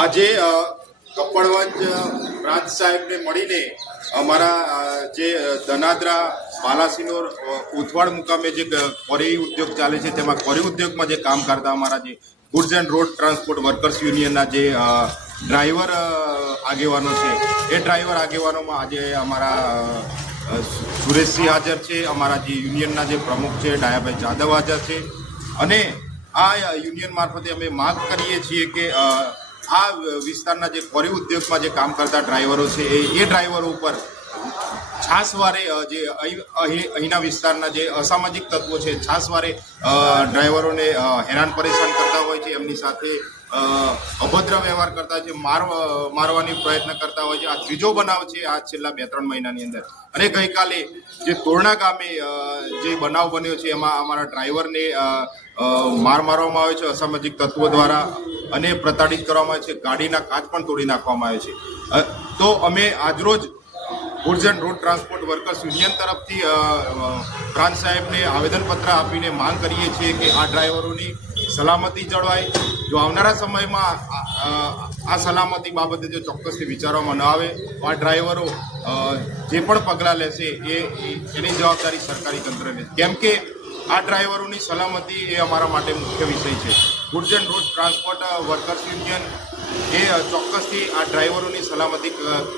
આજે કપડવંજ પ્રાંત સાહેબને મળીને અમારા જે ધનાદરા બાલાસિનોર ઉથવાડ મુકામે જે કોરી ઉદ્યોગ ચાલે છે તેમાં કોરી ઉદ્યોગમાં જે કામ કરતા અમારા જે goods and road transport workers યુનિયનના જે ડ્રાઈવર આગેવાનો છે એ ડ્રાઈવર આગેવાનોમાં આજે અમારા સુરેશસિંહ હાજર છે, અમારા જે યુનિયનના જે પ્રમુખ છે ડાયાભાઈ જાદવ હાજર છે અને આ યુનિયન મારફતે અમે માંગ કરીએ છીએ કે આ વિસ્તારના જે કોરી ઉદ્યોગમાં જે કામ કરતા ડ્રાઈવરો છે એ ડ્રાઈવરો ઉપર છાસવારે જે અહીંના વિસ્તારના જે અસામાજિક તત્વો છે છાસવારે ડ્રાઈવરોને હેરાન પરેશાન કરતા હોય છે, એમની સાથે અભદ્ર વ્યવહાર કરતા હોય છે, મારવાની પ્રયત્ન કરતા હોય છે. આ ત્રીજો બનાવ છે આ છેલ્લા 2-3 મહિનાની અંદર. અને ગઈકાલે જે તોરણા ગામે જે બનાવ બન્યો છે એમાં અમારા ડ્રાઈવરને મારવામાં આવ્યો છે અસામાજિક તત્વો દ્વારા અને પ્રતાડિત કરવામાં આવે છે, ગાડીના કાચ પણ તોડી નાખવામાં આવે છે. તો અમે આજરોજ goods and road transport workers union તરફથી પ્રાંત સાહેબને આવેદનપત્ર આપીને માંગ કરીએ છીએ કે આ ડ્રાઈવરોની સલામતી જળવાય. જો આવનારા સમયમાં આ સલામતી બાબતે જો ચોક્કસથી વિચારવામાં ન આવે તો આ ડ્રાઈવરો જે પણ પગલાં લેશે એની જવાબદારી સરકારી તંત્ર લે, કેમ કે આ ડ્રાઈવરોની સલામતી એ અમારા માટે મુખ્ય વિષય છે. Goods and road transport workers union એ ચોક્કસથી આ ડ્રાઈવરોની સલામતી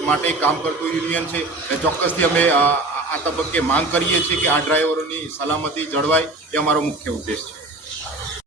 માટે કામ કરતું યુનિયન છે. ચોક્કસથી અમે આ તબક્કે માંગ કરીએ છીએ કે આ ડ્રાઈવરોની સલામતી જળવાય એ અમારો મુખ્ય ઉદ્દેશ છે.